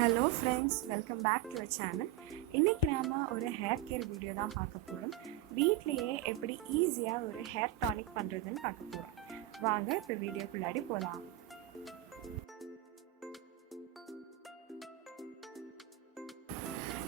Hello friends, welcome back to our channel. இன்றைக்கி நாம் ஒரு ஹேர் கேர் வீடியோ தான் பார்க்க போகிறோம். வீட்லேயே எப்படி ஈஸியாக ஒரு ஹேர் டானிக் பண்ணுறதுன்னு பார்க்க போகிறோம். வாங்க இப்போ வீடியோக்குள்ளாடி போகலாம்.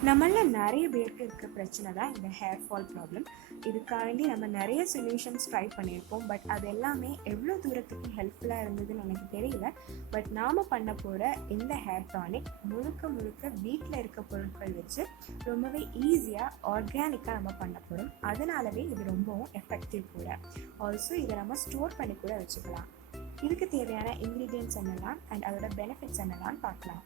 நம்மள நிறைய பேருக்கு இருக்க பிரச்சனை தான் இந்த ஹேர் ஃபால் ப்ராப்ளம். இதுக்காண்டி நம்ம நிறைய சொல்யூஷன்ஸ் ட்ரை பண்ணியிருப்போம். பட் அது எல்லாமே எவ்வளோ தூரத்துக்கு ஹெல்ப்ஃபுல்லாக இருந்ததுன்னு எனக்கு தெரியல. பட் நாம் பண்ண போகிற இந்த ஹேர் டானிக் முழுக்க வீட்டில் இருக்க பொருட்கள் வச்சு ரொம்பவே ஈஸியாக ஆர்கானிக்காக நம்ம பண்ண போகிறோம். அதனாலவே இது ரொம்பவும் எஃபெக்டிவ் கூட. ஆல்சோ இதை நம்ம ஸ்டோர் பண்ணி கூட வச்சுக்கலாம். இதுக்கு தேவையான இன்க்ரீடியன்ட்ஸ் என்னெல்லாம் அண்ட் அதோட பெனிஃபிட்ஸ் என்னெல்லாம் பார்க்கலாம்.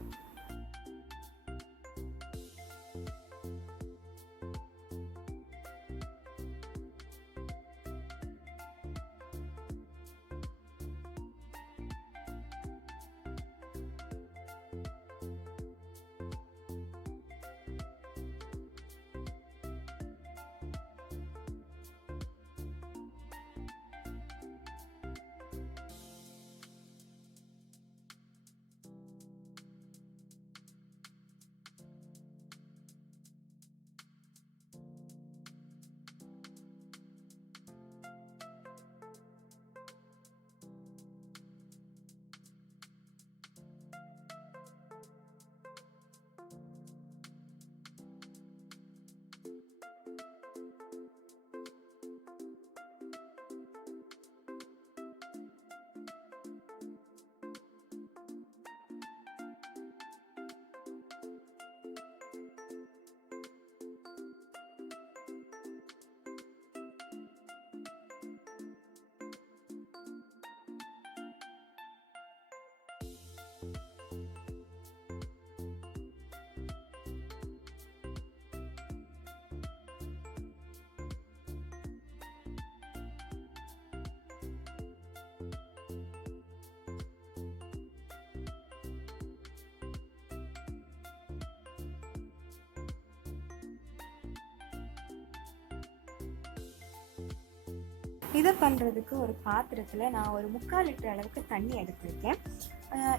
இதை பண்ணுறதுக்கு ஒரு பாத்திரத்தில் நான் ஒரு 3/4 லிட்டர் அளவுக்கு தண்ணி எடுத்திருக்கேன்.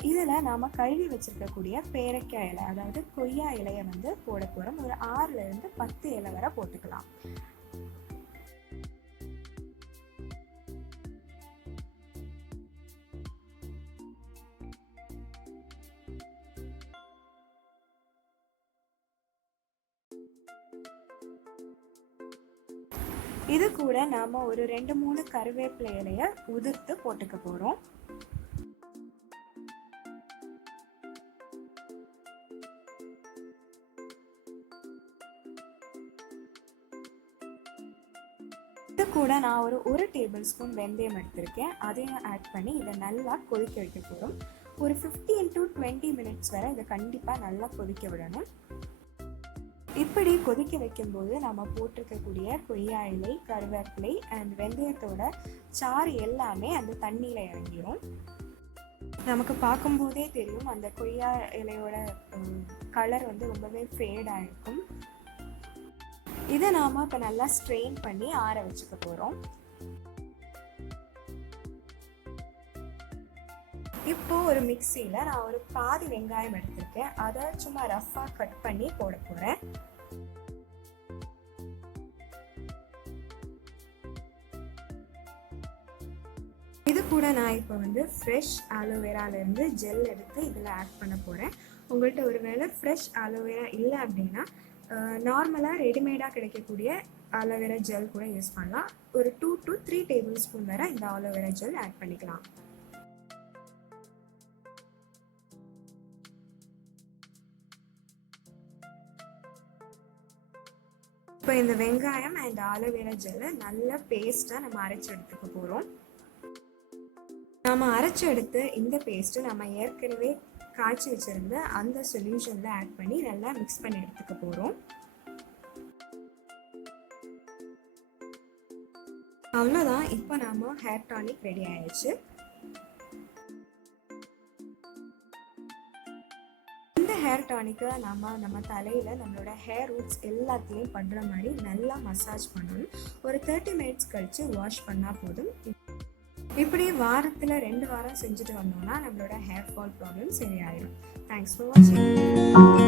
இதில் நாம் கழுவி வச்சுருக்கக்கூடிய பேரைக்காய் இலை, அதாவது கொய்யா இலையை போட போகிறோம். ஒரு 6லேருந்து 10 இலை வரை போட்டுக்கலாம். இது கூட நாம் ஒரு 2-3 கருவேப்பிலை இலையை உதிர்த்து போட்டுக்க போகிறோம். இது கூட நான் ஒரு டேபிள் ஸ்பூன் வெந்தயம் எடுத்திருக்கேன். அதையும் ஆட் பண்ணி இதை நல்லா கொதிக்க வைக்க போகிறோம். ஒரு 15 to 20 மினிட்ஸ் வரை இதை கண்டிப்பாக நல்லா கொதிக்க விடணும். இப்படி கொதிக்க வைக்கும்போது நம்ம போட்டிருக்கக்கூடிய கொய்யா இலை, கருவேப்பிலை அண்ட் வெந்தயத்தோட சாறு எல்லாமே அந்த தண்ணியில் இறங்கிடும். நமக்கு பார்க்கும்போதே தெரியும் அந்த கொய்யா இலையோட கலர் ரொம்பவே ஃபேடாக இருக்கும். இதை நாம் இப்போ நல்லா ஸ்ட்ரெயின் பண்ணி ஆற வச்சுக்க போகிறோம். இப்போ ஒரு மிக்சியில் நான் ஒரு பாதி வெங்காயம் எடுத்திருக்கேன். அதை சும்மா ரஃப்பாக கட் பண்ணி போட போகிறேன். இது கூட நான் இப்போ ஃப்ரெஷ் ஆலோவேராலேருந்து ஜெல் எடுத்து இதில் ஆட் பண்ண போகிறேன். உங்கள்கிட்ட ஒருவேளை ஃப்ரெஷ் ஆலோவேரா இல்லை அப்படின்னா நார்மலாக ரெடிமேடாக கிடைக்கக்கூடிய ஆலோவேரா ஜெல் கூட யூஸ் பண்ணலாம். ஒரு 2 to 3 டேபிள் ஸ்பூன் வரை இந்த ஆலோவேரா ஜெல் ஆட் பண்ணிக்கலாம். இப்போ இந்த வெங்காயம் அண்ட் ஆலோவேரா ஜெல்லை நல்ல பேஸ்ட்டாக நம்ம அரைச்சி எடுத்துக்க போகிறோம். நம்ம அரைச்சி எடுத்து இந்த பேஸ்ட்டு நம்ம ஏற்கனவே காய்ச்சி வச்சுருந்த அந்த சொல்யூஷனில் ஆட் பண்ணி நல்லா மிக்ஸ் பண்ணி எடுத்துக்க போகிறோம். அவ்வளோதான், இப்போ நம்ம ஹேர் டானிக் ரெடி ஆயிடுச்சு. இந்த ஹேர் டானிக்கை நம்ம தலையில் நம்மளோட ஹேர் ரூட்ஸ் எல்லாத்தையும் பண்ணுற மாதிரி நல்லா மசாஜ் பண்ணணும். ஒரு 30 மினிட்ஸ் கழித்து வாஷ் பண்ணால் போதும். இப்படி வாரத்தில் 2 வாரம் செஞ்சுட்டு வந்தோம்னா நம்மளோட ஹேர் ஃபால் ப்ராப்ளம் சரியாயிடும். தேங்க்ஸ் ஃபார் வாட்சிங். போகிறோம்.